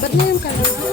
Ba't ngayon ka lang?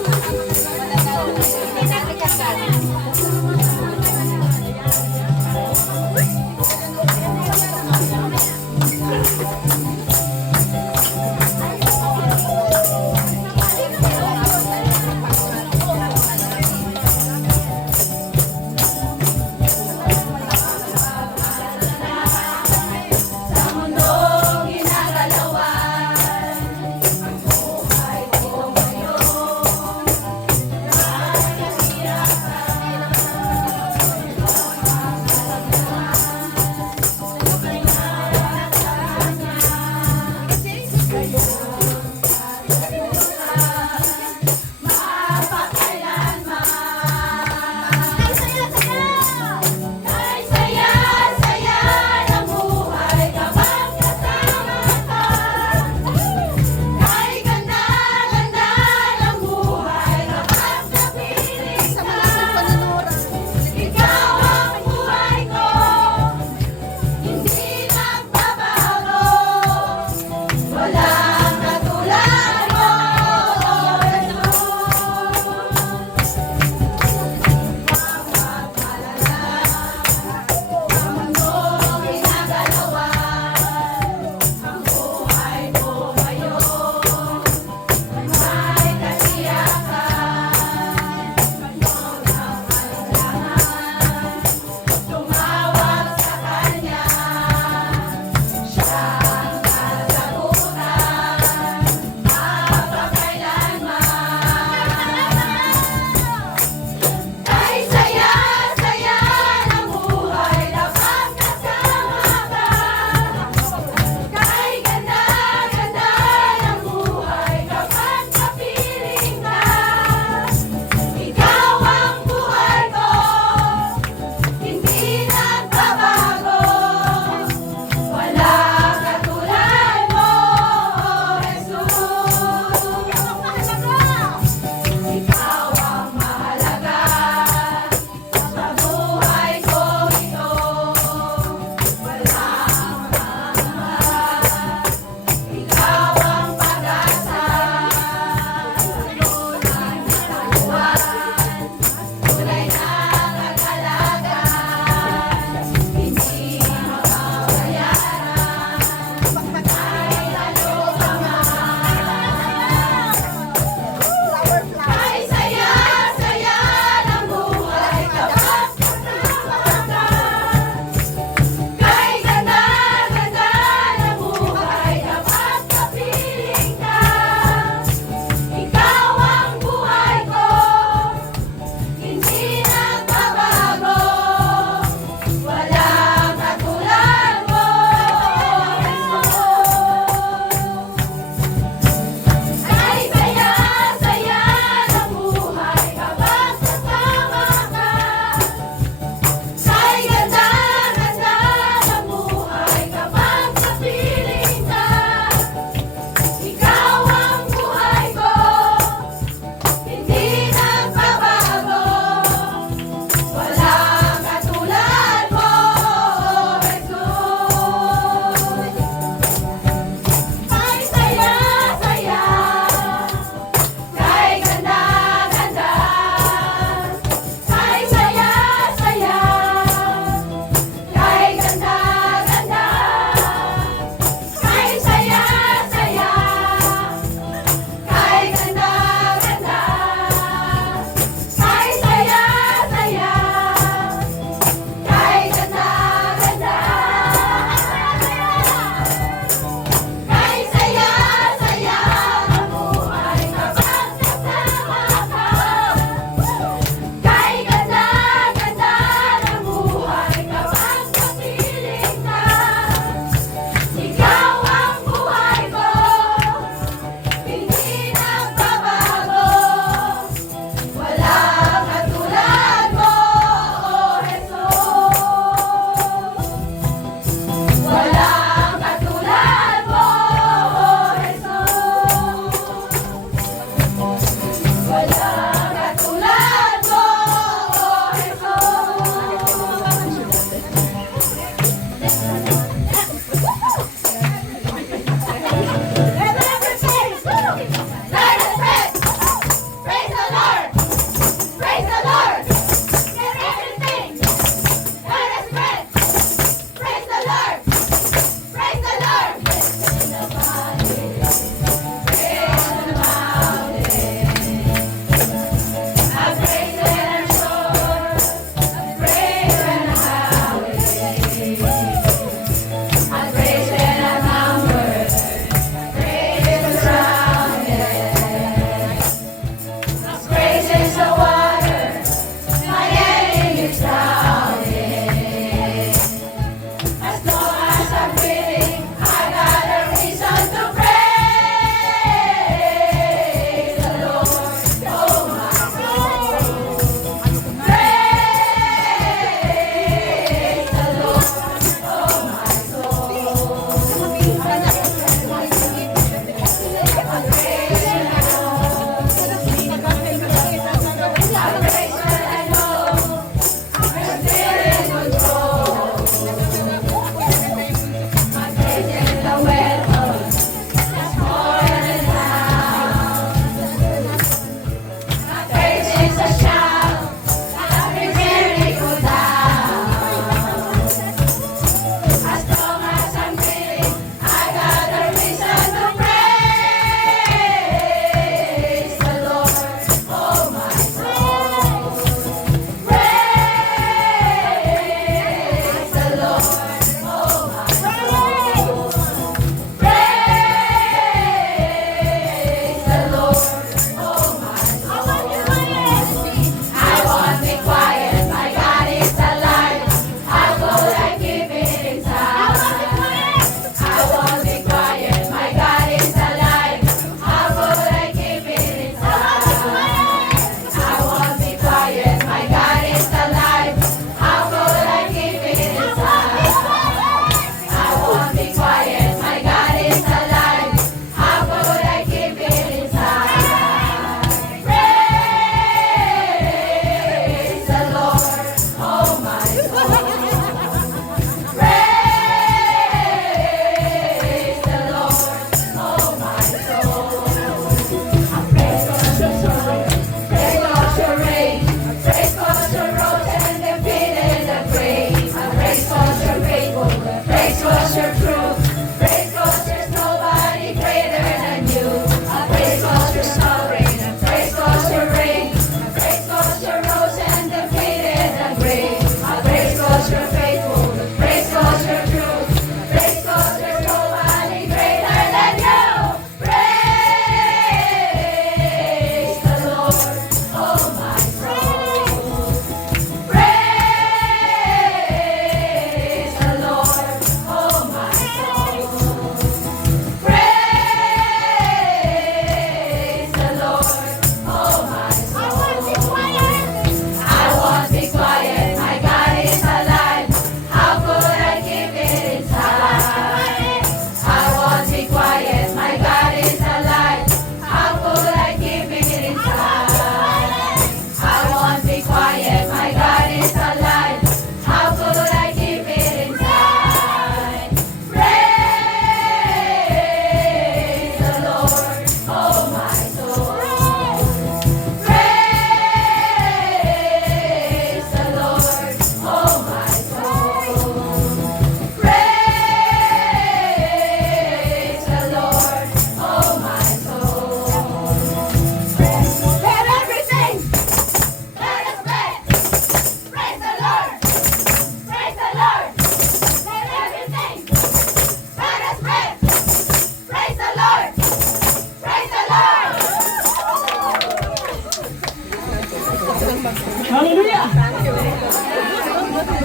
Hallelujah!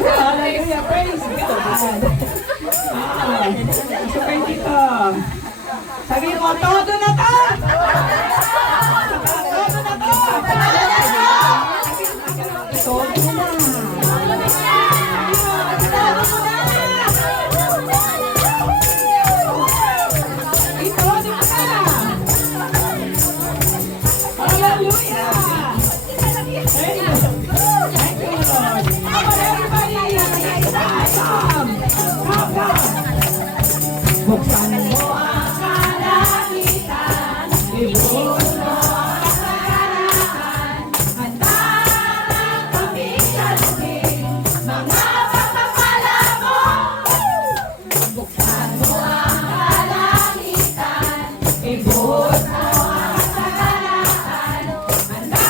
Hallelujah! Praise God! Super dito. Sabihin mo, todo na to! Todo na to! Todo na! Come on, everybody! Come on! Buksan mo ang kalangitan, ibuhos mo ang kasaganaan. Handa na kami saluhin mga pagpapala mo. Buksan mo ang kalangitan, ibuhos mo ang kasaganaan. Handa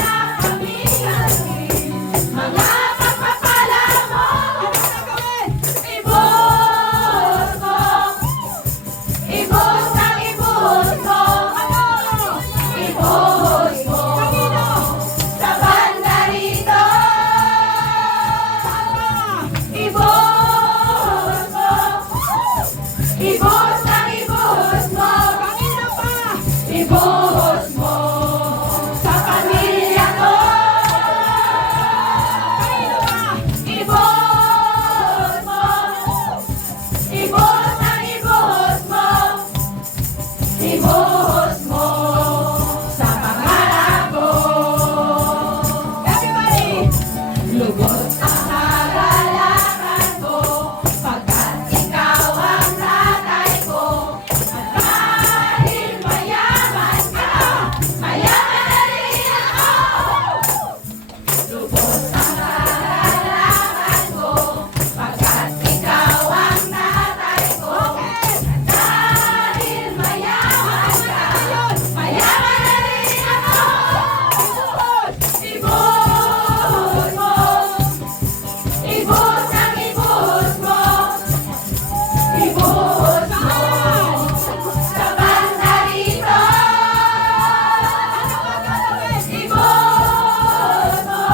na kami saluhin mga pagpapala mo. Ano na gawin? Ibuhos mo. Ibuhos ang ibuhos mo. Ano? Ibuhos mo. Kanino? Sa banda rito. Ibuhos mo. Ibuhos ang ibuhos mo. Kanino pa? Ibuhos mo. Sa pamilya ko. Kanino pa? Ibuhos mo. Ibuhos ang ibuhos mo. Ibuhos mo sa pangarap ko. Everybody! Lubos ang kagalakan ko, pagkat ikaw ang tatay ko. At dahil mayaman ka, mayaman na rin ako. Lubos ang kagalakan ko, pagkat ikaw ang tatay ko. At dahil mayaman ka, mayaman na rin ako. Ibuhos mo. Ibuhos ang ibuhos mo. Ibuhos mo sa banda rito. Ibuhos mo.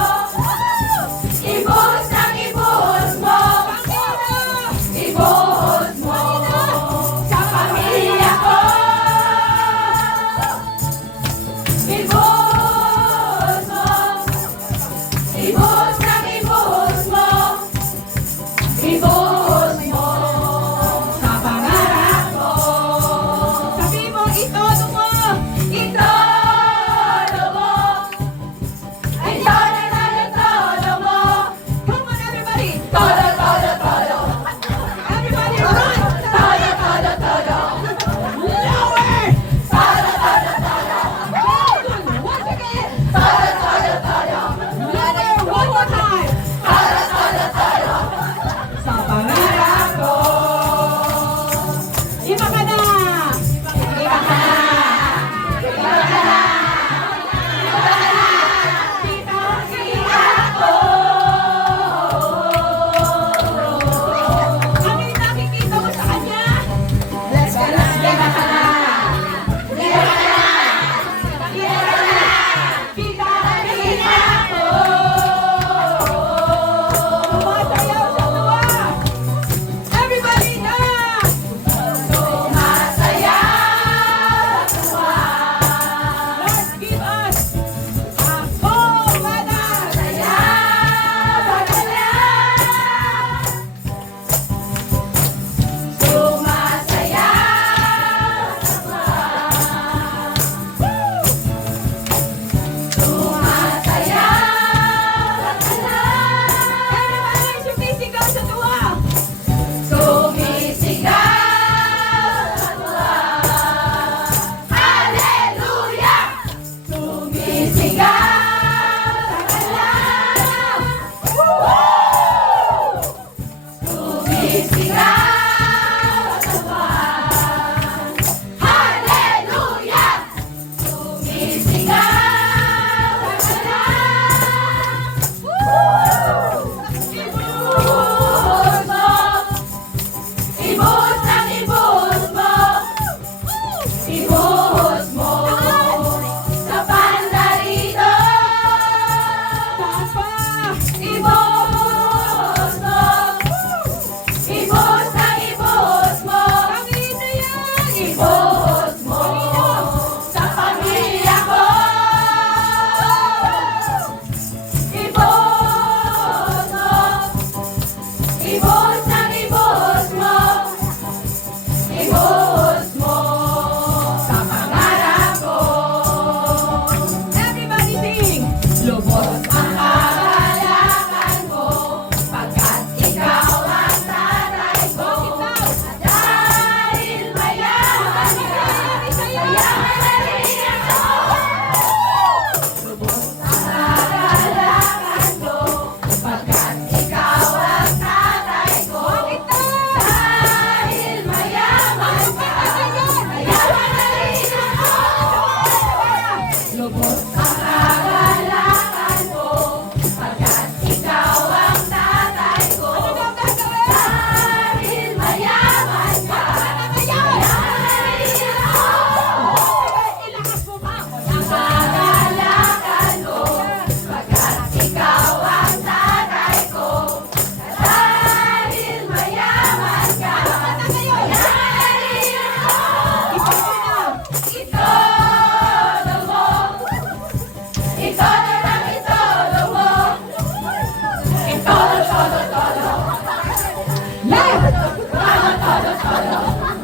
Ibuhos ang ibuhos mo. Ibuhos mo sa pamilya ko. Ibuhos mo. Ibuhos ang ibuhos mo. Ibuhos mo sa pangarap ko. Sabi mo, itodo mo. Itodo mo. Itodo na todo mo. Come on, everybody. Todo, todo, todo. Everybody.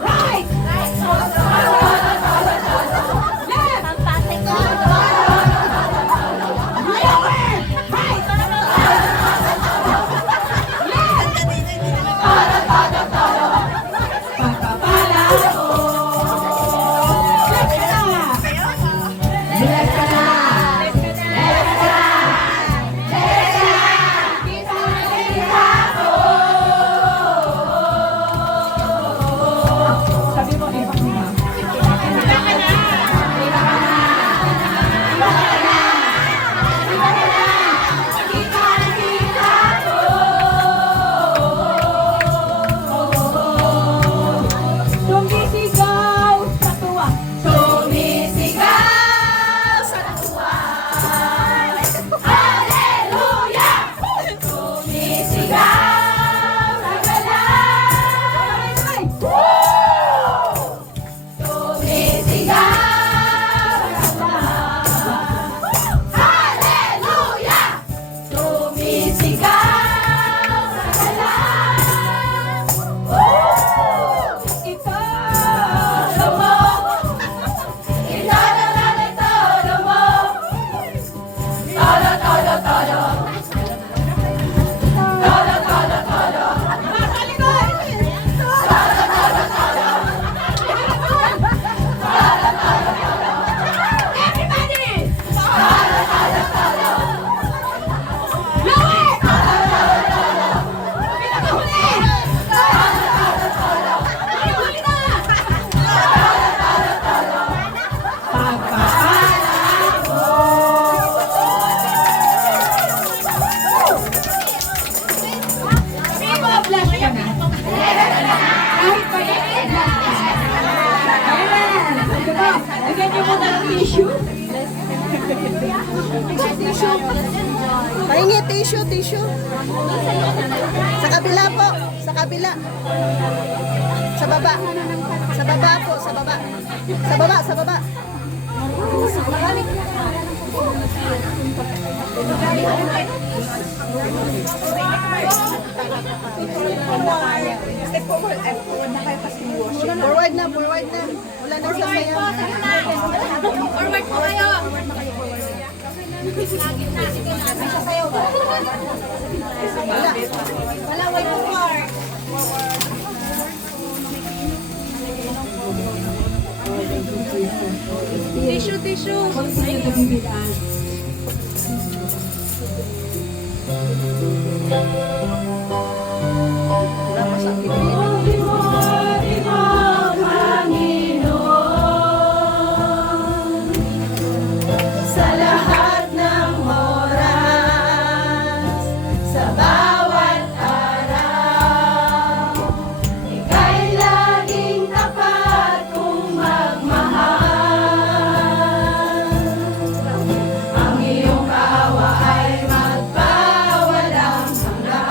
Right! Left! Lower! Right! Papapala ko. Left ka na. Left ka na. Left ka na. Kita na kita ko. Sabi mo, iba ka na. Iba ka na. Iba ka na. Iba ka na. Iba ka na. Kita na kita ko. Sumisigaw sa tuwa. Sumisigaw sa tuwa. Hallelujah! Sumisigaw sa galay. Sumisigaw sa galay. Hallelujah! Sumisigaw sa galay. Itolo mo. Itolo mo. Tolo, tolo, tolo. Tolo, tolo, tolo. Nasa likod. Tolo, tolo, tolo. Tolo, tolo, tolo. Everybody. Tolo, tolo, tolo. Lower. Tolo, tolo, tolo. Pinakahuli. Tolo, tolo, tolo. Pinakahuli na. Tolo, tolo, tolo. Pagpapala ko. Viva Blush ka na. Kahit pag-ibig lang ka. Ayan. Diba? Lagyan niyo muna ng tissue. Pahingi, tissue, tissue. Sa kabila po, sa kabila. Sa baba. Sa baba po, sa baba. Sa baba, sa baba. Forward na, forward na. Wala nang sasayaw. Forward po kayo. Wala. Wala, wait po more. Tissue, tissue. Wala pa sa kitin. Sa lahat ng oras, sa bawat araw, ika'y laging tapat kong magmahal. Ang iyong kawa ay magpawalang hanggan.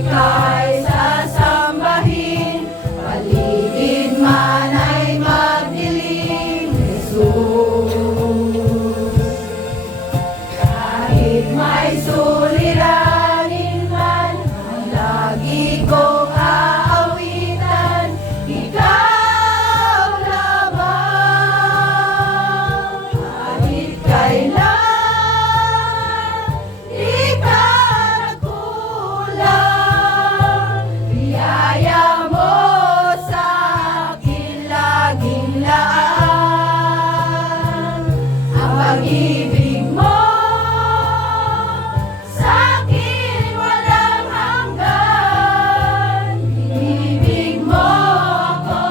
ika'y sasambahin, paligid man ay magdilim, Jesus. Kahit may suliranin man, ang lagi kong aawitan, ikaw lamang. Kahit kailan, di ka nagkulang, biyaya mo sa akin laging laan. Ang pag-ibig mo sa akin walang hanggan, inibig mo ako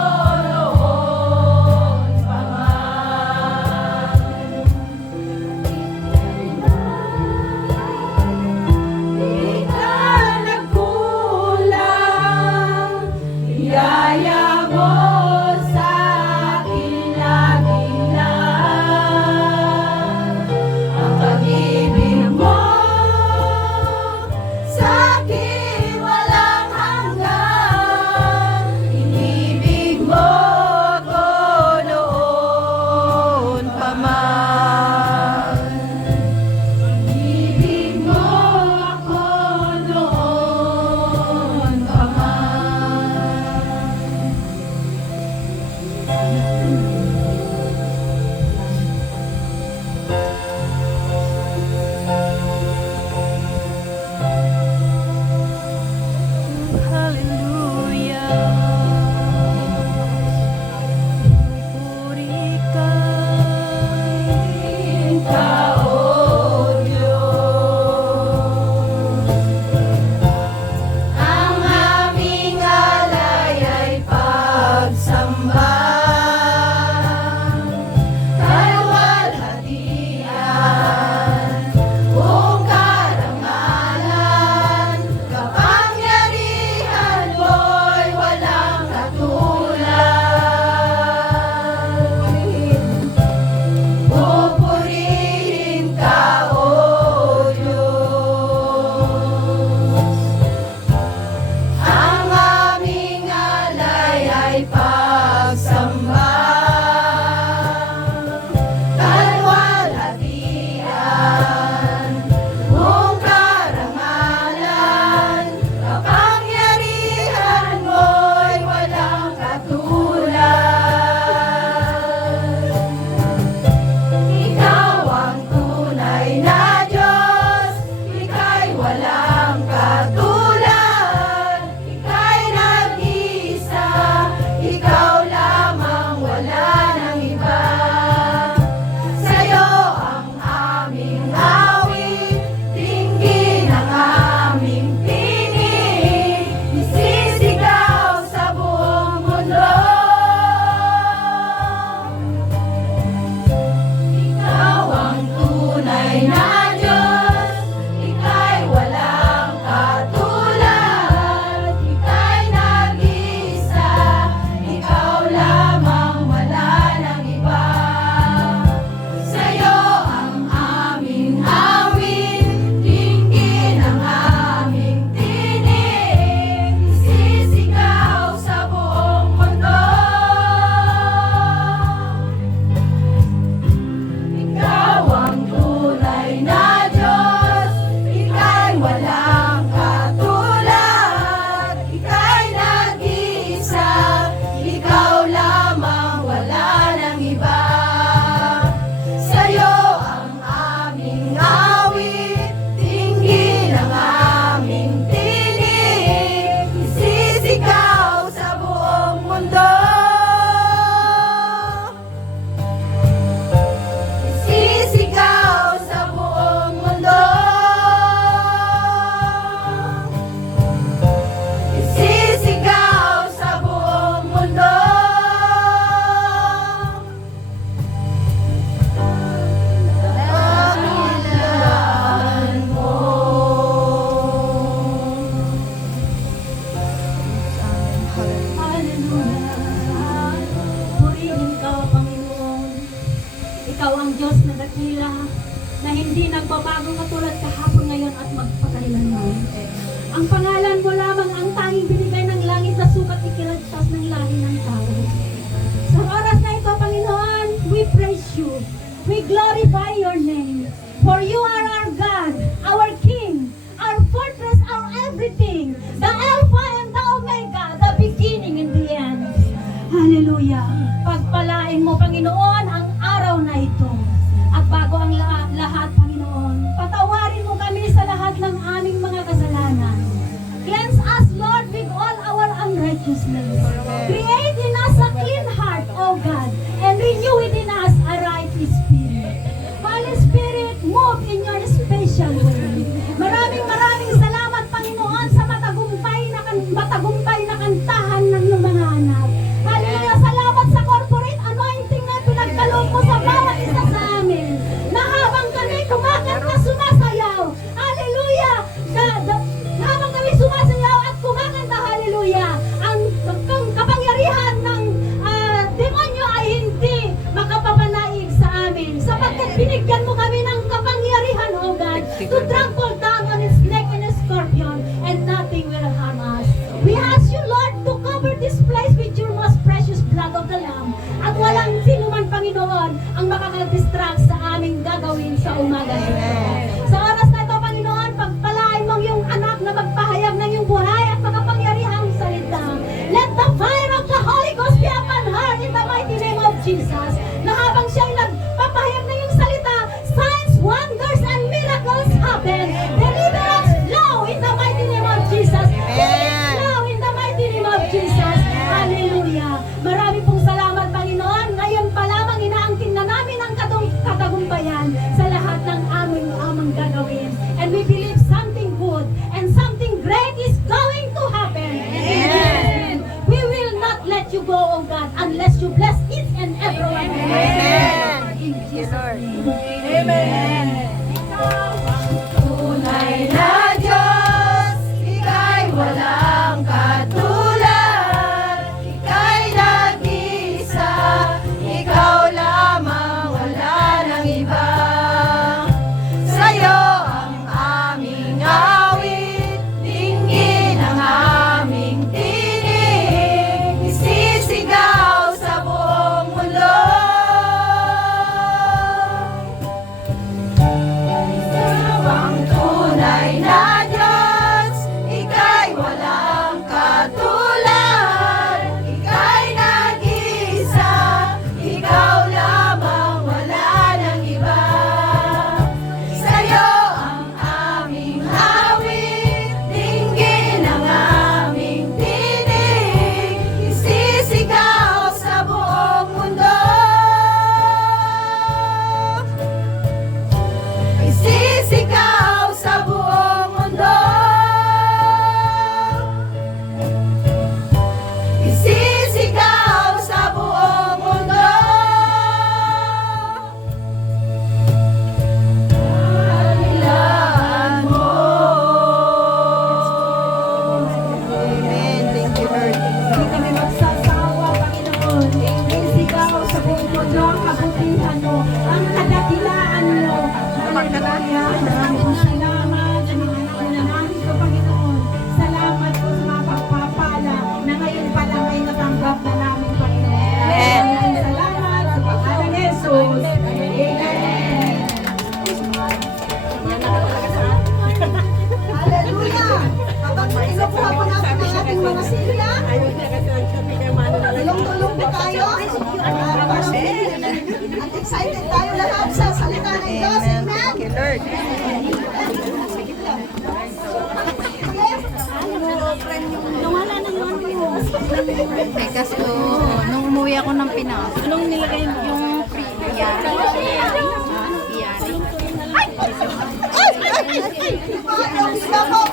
noon pa man. Di ka nagkulang, biyaya mo sa akin laging laan. Ang pag-ibig mo sa akin walang hanggan, inibig mo ako noon pa man. Inibig mo ako noon pa Ka, O Diyos. Ang aming alay ay pagsamba, kalwalhatian, buong karangalan, kapangyarihan mo'y walang katulad. Pupurihin ka, O Diyos. Ang aming alay ay pagsamba, kalwalhatian, buong karangalan, kapangyarihan mo'y walang katulad. Ikaw ang tunay na Diyos, ika'y walang katulad, ika'y nag-iisa, ikaw lamang, wala nang iba. Sa'yo ang aming awit, dinggin ang aming tinig, isisigaw sa buong mundo. Ikaw ang tunay na Diyos, ika'y walang katulad, ika'y nag-iisa, ikaw lamang, wala nang iba. Sa'yo ang aming awit, dinggin ang aming tinig, isisigaw sa buong mundo. Ikaw ang tunay na Diyos, ika'y walang katulad, ika'y nag-iisa, ikaw lamang, wala nang iba. Sa'yo ang aming awit, dinggin ang aming tinig, isisigaw sa buong mundo. Isisigaw sa buong mundo. Isisigaw sa buong mundo. Dakilaan mo. Hallelujah. Purihin ka, Panginoon. Ikaw ang Diyos na dakila, na hindi nagbabago katulad kahapon, ngayon at magpakailanman. Ang pangalan mo lamang ang tanging binigay ng langit na sukat ikinagtas ng lahi ng tao. Sa oras na ito, Panginoon, we praise you. We glorify your name. For you are our God, our King, our fortress, our everything, the Alpha and the Omega, the beginning and the end. Hallelujah. Pagpalain mo, Panginoon, ang araw na ito. At bago ang lahat, Panginoon, patawarin mo kami sa lahat ng aming mga kasalanan. Cleanse us, Lord, with all our unrighteousness. Create in us a clean heart, O God, and renew within us a right spirit. Holy Spirit, move in your special way. Maraming salamat, Panginoon, sa matagumpay na kantahan ng iyong mga anak. Hallelujah! Salamat sa corporate anointing na pinagkaloob mo sa bawat isa sa amin. Na habang kami kumakanta, sumasayaw. Hallelujah! Habang kami sumasayaw at kumakanta, hallelujah, ang kapangyarihan ng demonyo ay hindi makapapanaig sa amin. Sapagkat binigyan mo kami ng kapangyarihan, O God, to trample down on its snake and a scorpion, and nothing will harm us. We ask you, Lord, to cover this place with your most precious blood of the Lamb. At walang sino man, Panginoon, ang makakadistract sa aming gagawin sa umaga nito. Sa oras na ito, Panginoon, pagpalain mo yung anak na magpahayag ng iyong buhay at makapangyarihang salita. Let the fire of the Holy Ghost be upon her in the mighty name of Jesus. Na habang siya'y nagpapahayag ng iyong salita, signs, wonders, and miracles happen. Deliverance flow in the mighty name of Jesus. Healing flow in the mighty name of Jesus. Hallelujah. Marami pong salamat, Panginoon. Ngayon pa lamang inaangkin na namin ang katagumpayan sa lahat ng aming gagawin. And we believe something good and something great is going to happen. Amen. We will not let you go, O God, unless you bless each and everyone. Amen. In Jesus' name. Amen. Tunay na Diyos, ika'y walang katulad. Ika'y nag-iisa, ikaw lamang, wala nang iba. Sa'yo ang aming awit, dinggin ang aming tinig, isisigaw sa buong mundo. Ang tunay na Diyos, ika'y walang katulad. Ika'y nag-iisa, ikaw lamang, wala nang iba. Sa'yo ang aming awit, dinggin ang aming tinig, isisigaw sa buong mundo. Isisigaw sa buong mundo. Isisigaw sa buong mundo. Kailangan mo. Amen. Thank you, Lord. Hindi kami magsasawa, Panginoon. Isigaw sa buong mundo ang kabutihan mo, ang kadakilaan mo. Hallelujah. Maraming salamat. Nananahin ko, Panginoon. Salamat po sa mga pagpapala na ngayon pa lang ay natanggap na namin, Panginoon. Maraming salamat sa pangalan ni Jesus. Amen. Hallelujah! Habang inukuha po natin ang ating mga silya, tulong-tulong po tayo. At excited tayo lahat sa salita ng Diyos. Amen? Thank you, Lord. Nawala na yung ano mo. Kasi nung umuwi ako ng Pinas, anong nilagay yung iyari? Iyari? Ay! Ay! Ay! Ay!